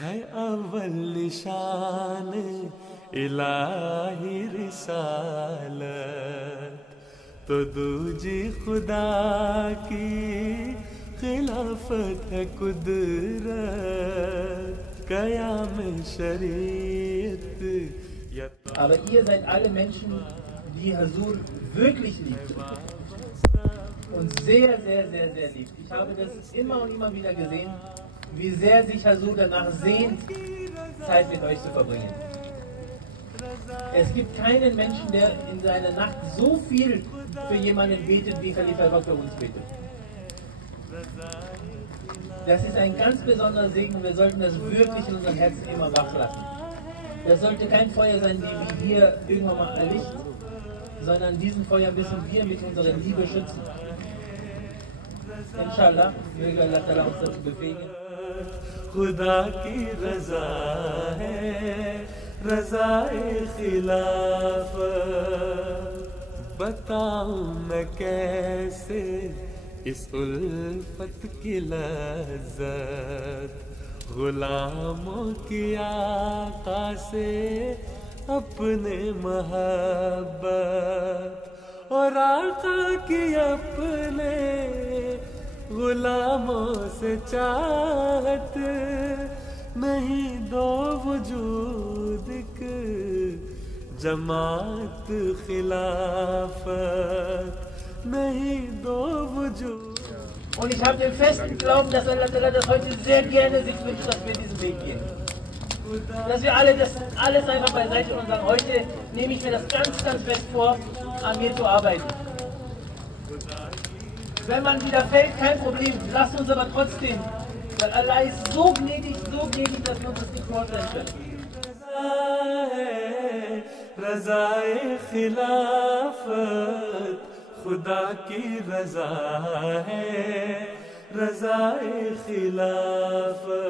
है अव्वल निशान इलाही रिसालत, तो दूजी खुदा की खिलाफत है कुदरत, कयाम शरीयत। Aber ihr seid alle Menschen, die Hazur wirklich liebt. Und sehr, sehr, sehr, sehr liebt. Ich habe das immer und immer wieder gesehen, wie sehr sich Hazur danach sehnt, Zeit mit euch zu verbringen. Es gibt keinen Menschen, der in seiner Nacht so viel für jemanden betet, wie Khalifa Rock für uns betet. Das ist ein ganz besonderer Segen und wir sollten das wirklich in unserem Herzen immer wach lassen. Das sollte kein Feuer sein, wie hier irgendwann mal erlicht, sondern diesen Feuer müssen wir mit unserer Liebe schützen. Inshallah, möge Allah Ta'ala uns dazu befähigen. खुदा की रजा है रज़ाए खिलाफत, बताऊं मैं कैसे इस उल्फत की लज़्ज़त, गुलामों की आका से अपने मोहब्बत, और आका की अपने गुलामों से चाहत, नहीं दो वजूद के जमात खिलाफत, नहीं दो वजूद। Und ich habe den festen Glauben, dass Allah das heute sehr gerne sich wünscht, dass wir diesen Weg gehen. Dass wir alle das alles einfach beiseite und sagen, heute nehme ich mir das ganz, ganz fest vor, an mir zu arbeiten. Wenn man wieder fällt, kein Problem, lasst uns aber trotzdem, weil Allah ist so gnädig, dass wir uns das nicht vorstellen können. रज़ाए खिलाफत खुदा की रज़ा है, रज़ाए खिलाफत।